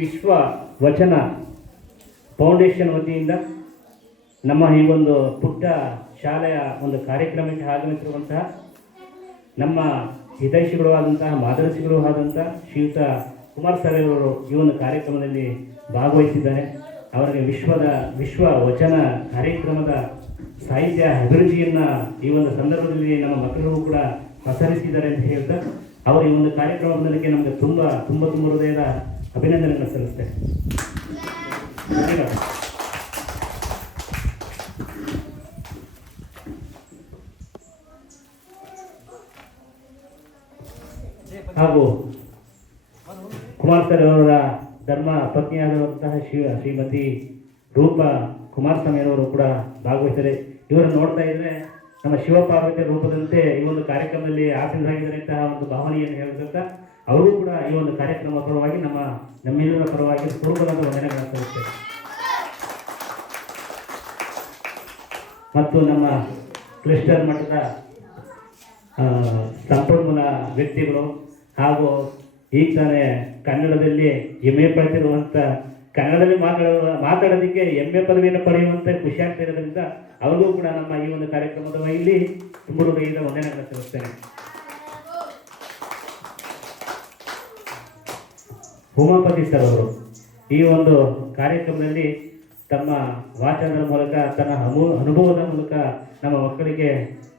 ವಿಶ್ವ ವಚನ ಫೌಂಡೇಶನ್ ವತಿಯಿಂದ ನಮ್ಮ ಈ ಒಂದು ಪುಟ್ಟ ಶಾಲೆಯ ಒಂದು ಕಾರ್ಯಕ್ರಮಕ್ಕೆ ಆಗಮಿಸಿರುವಂತಹ ನಮ್ಮ ಹಿತೈಷಿಗಳು ಆದಂತಹ ಮಾದರ್ಶಿಗಳು ಆದಂತಹ ಶ್ರೀಯುತ ಕುಮಾರ್ ಅವರು ಈ ಒಂದು ಕಾರ್ಯಕ್ರಮದಲ್ಲಿ ಭಾಗವಹಿಸಿದ್ದಾರೆ. ಅವರಿಗೆ ವಿಶ್ವದ ವಿಶ್ವ ವಚನ ಕಾರ್ಯಕ್ರಮದ ಸಾಹಿತ್ಯ ಅಭಿವೃದ್ಧಿಯನ್ನು ಈ ಒಂದು ಸಂದರ್ಭದಲ್ಲಿ ನಮ್ಮ ಮಕ್ಕಳು ಕೂಡ ಪಸರಿಸಿದ್ದಾರೆ ಅಂತ ಹೇಳ್ತಾ, ಅವರು ಈ ಒಂದು ಕಾರ್ಯಕ್ರಮ ನಮಗೆ ತುಂಬ ತುಂಬ ತುಂಬ ಹೃದಯದ ಅಭಿನಂದನೆಗಳನ್ನು ಸಲ್ಲಿಸ್ತೇನೆ ಹಾಗೂ ಕುಮಾರ್ ಅವರ ಧರ್ಮ ಪತ್ನಿಯಾಗಿರುವಂತಹ ಶಿವ ಶ್ರೀಮತಿ ರೂಪ ಕುಮಾರಸ್ವಾಮಿ ಅವರು ಕೂಡ ಭಾಗವಹಿಸಿದರೆ ಇವರನ್ನು ನೋಡ್ತಾ ಇದ್ರೆ ನಮ್ಮ ಶಿವಪಾರ್ವತಿ ರೂಪದಂತೆ ಈ ಒಂದು ಕಾರ್ಯಕ್ರಮದಲ್ಲಿ ಆಸೀನರಾಗಿದ್ದಾರೆ ಅಂತಹ ಒಂದು ಭಾವನೆಯನ್ನು ಹೇಳುತ್ತಾ ಅವರು ಕೂಡ ಈ ಒಂದು ಕಾರ್ಯಕ್ರಮ ಪರವಾಗಿ ನಮ್ಮ ನಮ್ಮೆಲ್ಲರ ಪರವಾಗಿ ಸ್ವರೂಪದ ವಂದನೆಗಳನ್ನು ಸಲ್ಲಿಸ್ತೇವೆ ಮತ್ತು ನಮ್ಮ ಕ್ಲಿಸ್ಟರ್ ಮಠದ ಸಂಪನ್ಮೂಲ ವ್ಯಕ್ತಿಗಳು ಹಾಗೂ ಈ ತಾನೇ ಕನ್ನಡದಲ್ಲಿ ಹೆಮ್ಮೆ ಪಡೆದಿರುವಂಥ ಕನ್ನಡದಲ್ಲಿ ಮಾತಾಡುವ ಮಾತಾಡೋದಕ್ಕೆ ಹೆಮ್ಮೆ ಪದವಿಯನ್ನು ಪಡೆಯುವಂಥ ಖುಷಿ ಆಗ್ತಿರೋದ್ರಿಂದ ಕೂಡ ನಮ್ಮ ಈ ಒಂದು ಕಾರ್ಯಕ್ರಮದ ಇಲ್ಲಿ ತುಂಬ ಹೃದಯದ ವಂದನೆಗಳನ್ನು ಸಲ್ಲಿಸ್ತೇನೆ. ಉಮಾಪತಿ ಸರ್ ಅವರು ಈ ಒಂದು ಕಾರ್ಯಕ್ರಮದಲ್ಲಿ ತಮ್ಮ ವಾಚನದ ಮೂಲಕ, ತನ್ನ ಅನು ಅನುಭವದ ಮೂಲಕ ನಮ್ಮ ಮಕ್ಕಳಿಗೆ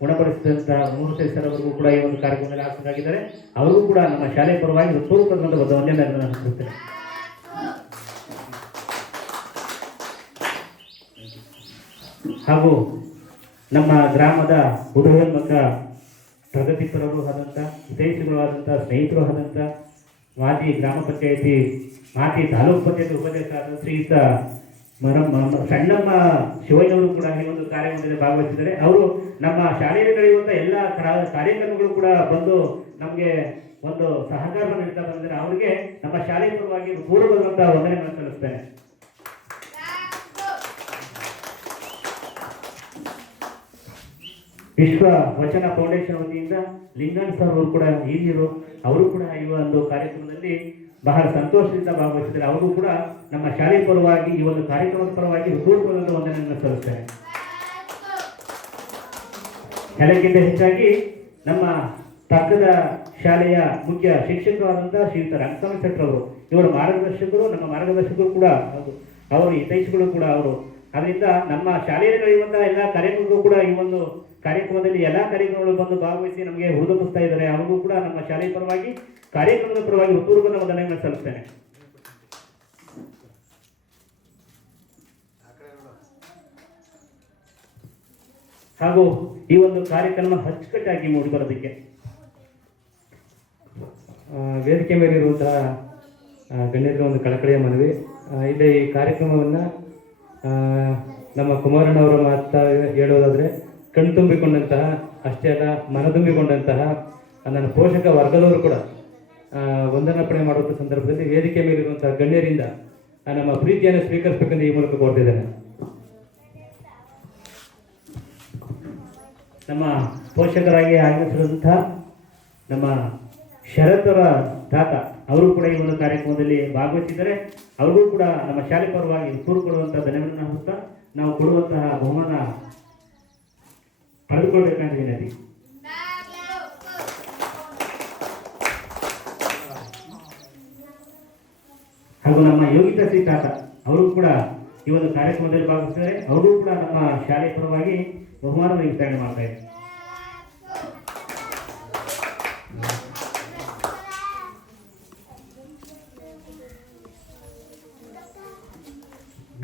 ಗುಣಪಡಿಸಿದಂತಹ ಮೂರ್ತಿ ಸರ್ ಅವರಿಗೂ ಕೂಡ ಈ ಒಂದು ಕಾರ್ಯಕ್ರಮದಲ್ಲಿ ಆಸಕ್ತರಾಗಿದ್ದಾರೆ ಅವರಿಗೂ ಕೂಡ ನಮ್ಮ ಶಾಲೆ ಪರವಾಗಿ ಹೃತ್ಪೂರ್ವಕವಾದ ಒಂದು ನಾನು ಸಲ್ಲಿಸ್ತೇನೆ ಹಾಗೂ ನಮ್ಮ ಗ್ರಾಮದ ಹುಡುಗನ್ಮಕ್ಕ ಪ್ರಗತಿಪರರು ಆದಂಥ ಹಿತೈಷಿಗಳು ಆದಂಥ ಸ್ನೇಹಿತರು ಆದಂಥ ಮಾಜಿ ಗ್ರಾಮ ಪಂಚಾಯತಿ, ಮಾತಿ ತಾಲೂಕು ಪಂಚಾಯತಿ ಉಪಾಧ್ಯಕ್ಷ ಆದ ಶ್ರೀಯುತ ಮರಮ್ಮ ಸಣ್ಣಮ್ಮ ಶಿವಯ್ಯವರು ಕೂಡ ಈ ಒಂದು ಕಾರ್ಯಕ್ರಮದಲ್ಲಿ ಭಾಗವಹಿಸಿದ್ದಾರೆ. ಅವರು ನಮ್ಮ ಶಾಲೆಯಲ್ಲಿ ನಡೆಯುವಂಥ ಎಲ್ಲ ಕಾರ್ಯಕ್ರಮಗಳು ಕೂಡ ಬಂದು ನಮಗೆ ಒಂದು ಸಹಕಾರವನ್ನು ನೀಡ್ತಾ ಬಂದರೆ ಅವರಿಗೆ ನಮ್ಮ ಶಾಲೆಯ ಪರವಾಗಿ ಪೂರ್ವದಂತ ವಂದನೆಗಳನ್ನು ಸಲ್ಲಿಸ್ತೇನೆ. ವಿಶ್ವ ವಚನ ಫೌಂಡೇಶನ್ ವತಿಯಿಂದ ಲಿಂಗನ್ ಸರ್ ಅವರು ಕೂಡ ಹಿರಿಯರು. ಅವರು ಕೂಡ ಈ ಒಂದು ಕಾರ್ಯಕ್ರಮದಲ್ಲಿ ಬಹಳ ಸಂತೋಷದಿಂದ ಭಾಗವಹಿಸಿದ್ದಾರೆ. ಅವರು ಕೂಡ ನಮ್ಮ ಶಾಲೆಯ ಪರವಾಗಿ ಈ ಒಂದು ಕಾರ್ಯಕ್ರಮದ ಪರವಾಗಿ ಹೃದಯಪೂರ್ವಕ ವಂದನೆಯನ್ನು ಸಲ್ಲಿಸ್ತಾರೆ. ಎಲ್ಲಕ್ಕಿಂತ ಹೆಚ್ಚಾಗಿ ನಮ್ಮ ಪಕ್ಕದ ಶಾಲೆಯ ಮುಖ್ಯ ಶಿಕ್ಷಕರಾದಂತಹ ಶ್ರೀಯುತ ರಂಗಸ್ವಾಮಿ ಶೆಟ್ಟರ್ ಅವರು, ಇವರ ಮಾರ್ಗದರ್ಶಕರು, ನಮ್ಮ ಮಾರ್ಗದರ್ಶಕರು ಕೂಡ ಅವರು ಹಿತೈಷಿಗಳು ಕೂಡ ಅವರು. ಅದರಿಂದ ನಮ್ಮ ಶಾಲೆಯಲ್ಲಿ ನಡೆಯುವಂತಹ ಎಲ್ಲ ಕಾರ್ಯಕ್ರಮಗಳು ಕೂಡ ಈ ಒಂದು ಕಾರ್ಯಕ್ರಮದಲ್ಲಿ ಎಲ್ಲ ಕಾರ್ಯಕ್ರಮಗಳು ಬಂದು ಭಾಗವಹಿಸಿ ನಮಗೆ ಹುರಿದುಂಬಿಸ್ತಾ ಇದ್ದಾರೆ. ಅವರಿಗೂ ಕೂಡ ನಮ್ಮ ಶಾಲೆಯ ಪರವಾಗಿ ಕಾರ್ಯಕ್ರಮದ ಪರವಾಗಿ ಹೃತ್ಪೂರ್ವಕದ ವಂದನೆಯನ್ನು ಸಲ್ಲಿಸ್ತೇನೆ. ಹಾಗೂ ಈ ಒಂದು ಕಾರ್ಯಕ್ರಮ ಅಚ್ಚುಕಟ್ಟಾಗಿ ಮೂಡಿ ಬರೋದಕ್ಕೆ ವೇದಿಕೆ ಮೇಲೆ ಇರುವಂತಹ ಗಣ್ಯರ ಒಂದು ಕಳಕಳಿಯ ಮನವಿ. ಇಲ್ಲಿ ಈ ಕಾರ್ಯಕ್ರಮವನ್ನು ನಮ್ಮ ಕುಮಾರಣ್ಣವರ ಮಾತಾ ಹೇಳೋದಾದರೆ ಕಣ್ತುಂಬಿಕೊಂಡಂತಹ ಅಷ್ಟೇ ಅಲ್ಲ ಮನದುಂಬಿಕೊಂಡಂತಹ ನನ್ನ ಪೋಷಕ ವರ್ಗದವರು ಕೂಡ ವಂದನಾರ್ಪಣೆ ಮಾಡುವಂಥ ಸಂದರ್ಭದಲ್ಲಿ ವೇದಿಕೆ ಮೇಲಿರುವಂತಹ ಗಣ್ಯರಿಂದ ನಮ್ಮ ಪ್ರೀತಿಯನ್ನು ಸ್ವೀಕರಿಸಬೇಕೆಂದು ಈ ಮೂಲಕ ಕೋರ್ತಿದ್ದೇನೆ. ನಮ್ಮ ಪೋಷಕರಾಗಿ ಆಗಮಿಸಿರುವಂತಹ ನಮ್ಮ ಶರತ್ವರ ತಾತ, ಅವರು ಕೂಡ ಈ ಒಂದು ಕಾರ್ಯಕ್ರಮದಲ್ಲಿ ಭಾಗವಹಿಸಿದ್ದಾರೆ. ಅವ್ರಿಗೂ ಕೂಡ ನಮ್ಮ ಶಾಲೆ ಪರವಾಗಿ ಕೊಡುವಂತಹ ಧನ್ಯವನ್ನು ಹೊತ್ತ ನಾವು ಕೊಡುವಂತಹ ಬಹುಮಾನ ಪಡೆದುಕೊಳ್ಬೇಕಂತ ವಿನಂತಿ ಹಾಗೂ ನಮ್ಮ ಯೋಗಿತಾ ಶ್ರೀ ಅವರು ಕೂಡ ಈ ಒಂದು ಕಾರ್ಯಕ್ರಮದಲ್ಲಿ ಭಾಗವಹಿಸಿದ್ದಾರೆ. ಅವರು ಕೂಡ ನಮ್ಮ ಶಾಲೆ ಪರವಾಗಿ ಬಹುಮಾನವನ್ನು ವಿತರಣೆ ಮಾಡ್ತಾ ಇದ್ದಾರೆ.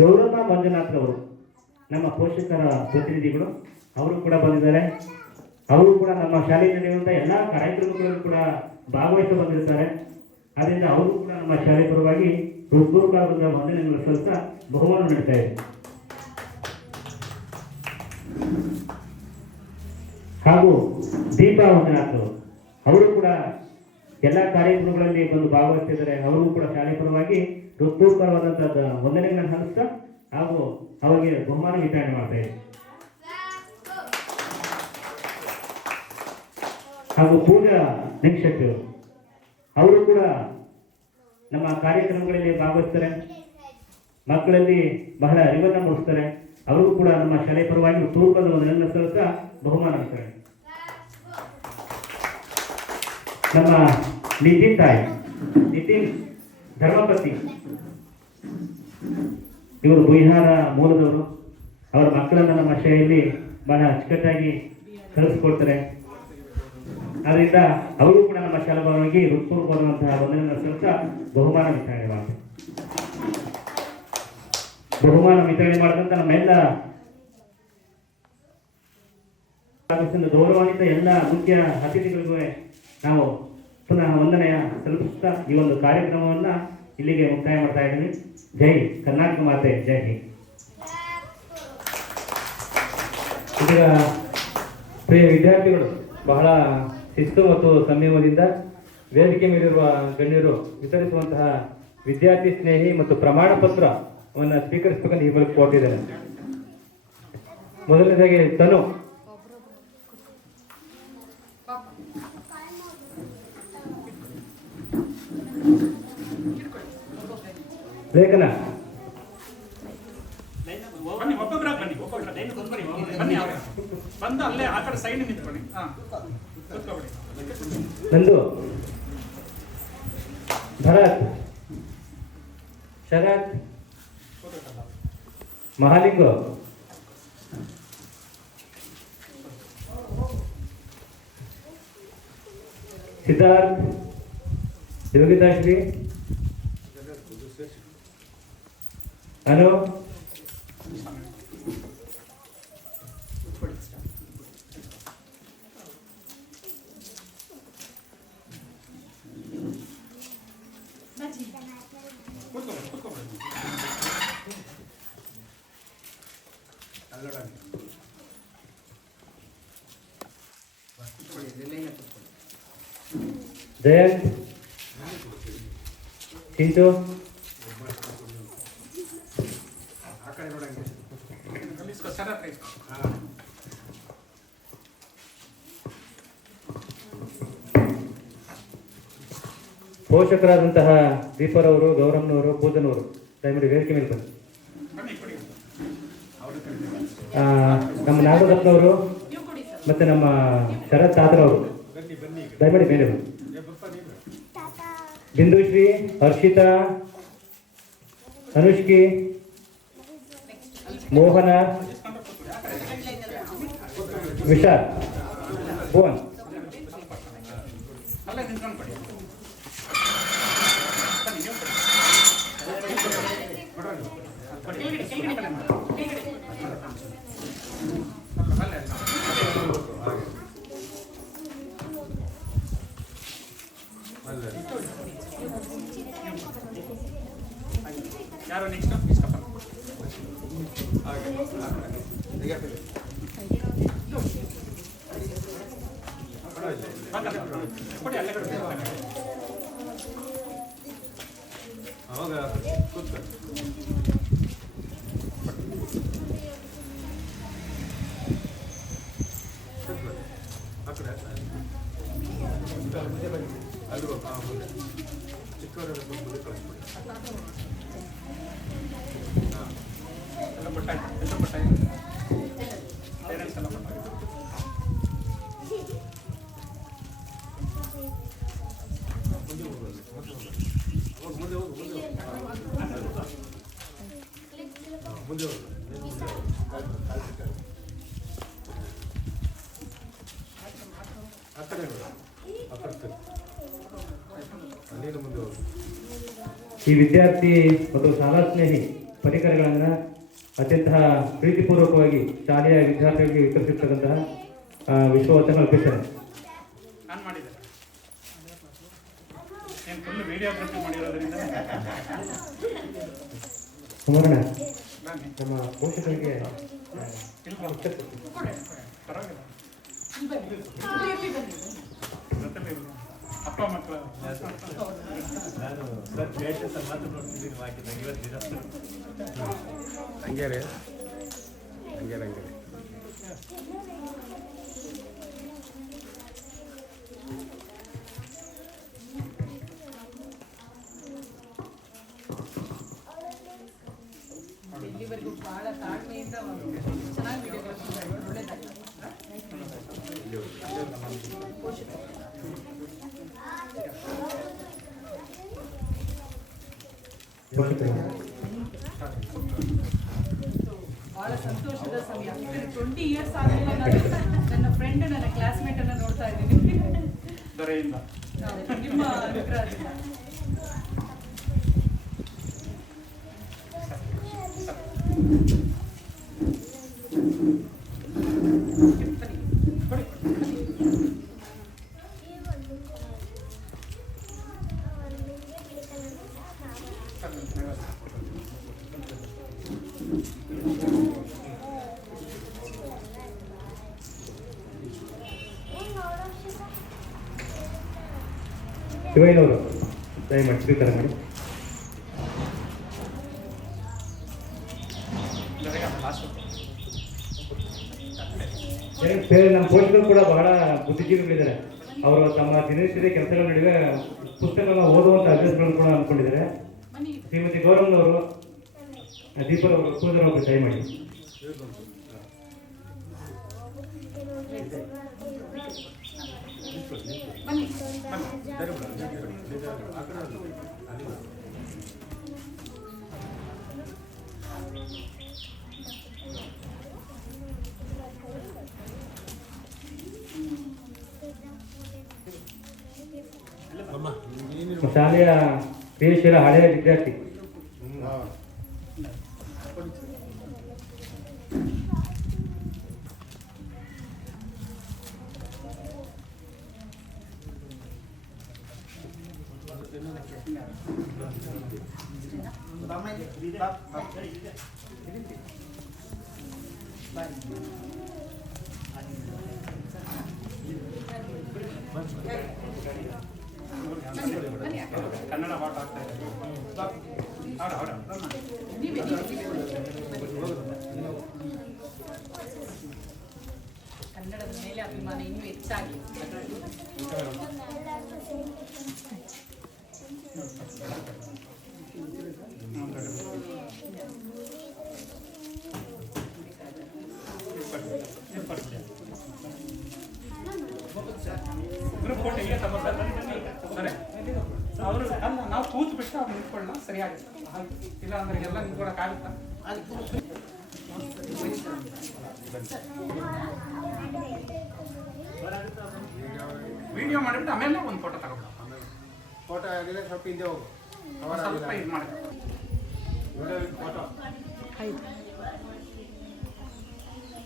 ಗೌರವ ಮಂಜುನಾಥ್ ಅವರು ನಮ್ಮ ಪೋಷಕರ ಪ್ರತಿನಿಧಿಗಳು ಅವರು ಕೂಡ ಬಂದಿದ್ದಾರೆ. ಅವರು ಕೂಡ ನಮ್ಮ ಶಾಲೆಯಲ್ಲಿ ನಡೆಯುವಂಥ ಎಲ್ಲ ಕಾರ್ಯಕ್ರಮಗಳಲ್ಲೂ ಕೂಡ ಭಾಗವಹಿಸಿ ಬಂದಿರ್ತಾರೆ. ಆದ್ದರಿಂದ ಅವರು ಕೂಡ ನಮ್ಮ ಶಾಲೆ ಪರವಾಗಿ ಹೃತ್ಪೂರ್ವಕವಾದ ವಂದನೆಗಳನ್ನು ಸಲ್ಲಿಸ್ತಾ ಬಹುಮಾನ ನೀಡ್ತಾ ಇದೆ ಹಾಗೂ ದೀಪಾ ಮಂಜುನಾಥ್ ಅವರು ಕೂಡ ಎಲ್ಲ ಕಾರ್ಯಕ್ರಮಗಳಲ್ಲಿ ಬಂದು ಭಾಗವಹಿಸಿದ್ದಾರೆ ಅವರು ಕೂಡ ಶಾಲೆ ಪರವಾಗಿ ಹೃತ್ಪೂರ್ವಕವಾದಂತಹ ವಂದನೆಗಳನ್ನು ಸಲ್ಲಿಸ್ತಾ ಹಾಗೂ ಅವರಿಗೆ ಬಹುಮಾನ ವಿತರಣೆ ಮಾಡ್ತಾ ಇದ್ದಾರೆ. ಹಾಗೂ ಪೂಜಾ ನಿಕ್ಷಕ್ ಅವರು ಕೂಡ ನಮ್ಮ ಕಾರ್ಯಕ್ರಮಗಳಲ್ಲಿ ಭಾಗವಹಿಸ್ತಾರೆ. ಮಕ್ಕಳಲ್ಲಿ ಬಹಳ ಅರಿವನ್ನು ಮೂಡಿಸ್ತಾರೆ. ಅವರು ಕೂಡ ನಮ್ಮ ಶಾಲೆ ಪರವಾಗಿ ತೂರ್ಪದ ಒಂದು ನನ್ನ ಸಲ್ಲಿಸ ಬಹುಮಾನ ಅಂತಾರೆ ನಮ್ಮ ನಿತಿನ್ ತಾಯಿ, ನಿತಿನ್ ಧರ್ಮಪತಿ ಇವರು ಬಿಹಾರ ಮೂಲದವರು. ಅವರ ಮಕ್ಕಳನ್ನು ನಮ್ಮ ಶಾಲೆಯಲ್ಲಿ ಬಹಳ ಅಚ್ಚುಕಟ್ಟಾಗಿ ಕಲಿಸ್ಕೊಡ್ತಾರೆ. ಅದರಿಂದ ಅವರು ಕೂಡ ನಮ್ಮ ಶಾಲಾ ಬರವಣಿಗೆ ಹೃತ್ಪೂರ್ವಕವಾದಂತಹ ವಂದನೆಯನ್ನು ಸಲ್ಲಿಸ ಬಹುಮಾನ ವಿತರಣೆ ಮಾಡ್ತಾರೆ. ಬಹುಮಾನ ವಿತರಣೆ ಮಾಡಿದಂತ ನಮ್ಮೆಲ್ಲ ಗೌರವಾನ್ವಿತ ಎಲ್ಲ ಮುಖ್ಯ ಅತಿಥಿಗಳಿಗೂ ನಾವು ಪುನಃ ವಂದನೆಯ ಸಲ್ಲಿಸುತ್ತಾ ಈ ಒಂದು ಕಾರ್ಯಕ್ರಮವನ್ನ ಇಲ್ಲಿಗೆ ಮುಕ್ತಾಯ ಮಾಡ್ತಾ ಇದ್ದೀನಿ ಜೈ ಕರ್ನಾಟಕ ಮಾತೆ ಜೈ ಹಿಂದ್. ಪ್ರಿಯ ವಿದ್ಯಾರ್ಥಿಗಳು ಬಹಳ ಶಿಸ್ತು ಮತ್ತು ಸಂಯಮದಿಂದ ವೇದಿಕೆ ಮೇಲಿರುವ ಗಣ್ಯರು ವಿತರಿಸುವಂತಹ ವಿದ್ಯಾರ್ಥಿ ಸ್ನೇಹಿ ಮತ್ತು ಪ್ರಮಾಣ ಪತ್ರವನ್ನು ಸ್ವೀಕರಿಸಬೇಕಂತ ಈ ಮೂಲಕ ಕೊಟ್ಟಿದ್ದಾರೆ. ಮೊದಲನೇದಾಗಿ ತನು. ಲೇಖನ. नंदू भरत शरद महालिंग सिद्धार्थ योगिताश्री हॅलो ಹತ್ರ ಇಸ್ಕೊ. ಪೋಷಕರಾದಂತಹ ದೀಪರವರು ಗೌರಮ್ನವರು ಪೂಜನವರು ದಯಮಾಡಿ ವೇದಿಕೆ ಮೇಲೆ ಬನ್ನಿ. ನಮ್ಮ ನಾಗರತ್ನವರು ಮತ್ತೆ ನಮ್ಮ ಶರತ್ ಆದ್ರ ಅವರು ದಯಮಾಡಿ ಮೇಲೆ ಬನ್ನಿ. ಬಿಂದುಶ್ರೀ ಹರ್ಷಿತಾ ಅನುಷ್ಕಿ ಮೋಹನ ವಿಶಾಲ್ ಭುವನ್. ಅಲ್ಲೇ ಯಾರು ನೆಕ್ಸ್ಟ್ ಇಸ್ಕಪ್ಪ ಕೊಡಿ ಅಲ್ಲೇ ಕೊಡಿ ಎಲ್ಲ ಕೊಟ್ಟಾಯ್ತು ಎಲ್ಲ ಕೊಟ್ಟಾಯ್ತು ಪೇರೆಂಟ್ಸ್ ಎಲ್ಲ ಈ ವಿದ್ಯಾರ್ಥಿ ಮತ್ತು ಶಾಲಾ ಸ್ನೇಹಿ ಪರಿಕರಗಳನ್ನು ಅತ್ಯಂತ ಪ್ರೀತಿಪೂರ್ವಕವಾಗಿ ಶಾಲೆಯ ವಿದ್ಯಾರ್ಥಿಗಳಿಗೆ ವಿತರಿಸಿರ್ತಕ್ಕಂತಹ ವಿಶ್ವವತನ ಅರ್ಪಿಸ್ತಾರೆ ಬನ್ನಿ. ನಮ್ಮ ಪೋಷಕರಿಗೆ ಆ, ಮಕ್ಕಳು ನಾನು ಸರ್ ಪರವಾಗಿಲ್ಲ ಜೊತೆಲಿ ಇರು. ಅಪ್ಪ ಮಕ್ಕಳು ಹಂಗೆ ರೀ ಹಂಗೆ ಹಂಗೆ ಬಹಳ ಸಂತೋಷದ ಸಮಯ. ಟ್ವೆಂಟಿ ಇಯರ್ಸ್ ಆದಮೇಲೆ ನಾನು ನನ್ನ ಫ್ರೆಂಡ್ ನನ್ನ ಕ್ಲಾಸ್ಮೇಟ್ ಅನ್ನ ನೋಡ್ತಾ ಇದ್ದೀನಿ. ದೊರೆಯಿಂದ. ನಿಮ್ಮ ಅನುಗ್ರಹದಿಂದ ಶಿವಯ್ಯನವರು ದಯಮಾಡಿ ಸ್ವೀಕಾರ ಮಾಡಿ. ಬೇರೆ- ನಮ್ಮ ಪೋಷಕರು ಕೂಡ ಬಹಳ ಬುದ್ಧಿಜೀವಿಗಳಿದ್ದಾರೆ. ಅವರು ತಮ್ಮ ದಿನನಿತ್ಯದ ಕೆಲಸಗಳ ನಡುವೆ ಪುಸ್ತಕಗಳನ್ನ ಓದುವಂತ ಅಭ್ಯಾಸಗಳನ್ನು ಕೂಡ ಅನ್ಕೊಂಡಿದ್ದಾರೆ ಶ್ರೀಮತಿ ಅವರು ದೀಪರವರು ಕೂದರವರು ದಯಮಾಡಿ ಬನ್ನಿ ಶಾಲೆಯ ಕ್ರಿಯಾಶೀಲ ಹಳೆಯ ವಿದ್ಯಾರ್ಥಿ. ಕನ್ನಡ ಪಾಠ ಆಗ್ತಾ ಇದೆ ಅವರ ಅವರ ನೀವೇ ನೀವೇ ಕನ್ನಡದ ಮೇಲೆ ಅಭಿಮಾನ ಇನ್ನೂ ಹೆಚ್ಚಾಗಿ ಗ್ರೂಪ್ ಫೋಟೋ ಇಲ್ಲೇ ತಗೋ ಸರ್ ಸರಿ ಅವರು ಅಲ್ಲ ನಾವು ಅವ್ರು ನಿಂತ್ಕೊಳ್ಳೋಣ ಸರಿಯಾಗುತ್ತೆ. ಇಲ್ಲ ಅಂದ್ರೆ ಎಲ್ಲ ನಿಂತ್ಕೊಳ್ಳೋಕ್ಕಾಗುತ್ತಾ ವಿಡಿಯೋ ಮಾಡಿಬಿಟ್ಟು ಆಮೇಲೆ ಒಂದು ಫೋಟೋ ತಗೋಬೋದು ಫೋಟೋ ಆಗಿದೆ ಸ್ವಲ್ಪ ಹಿಂದೆ ಹೋಗು. ಸ್ವಲ್ಪ ಇದು ಮಾಡಿ ಫೋಟೋ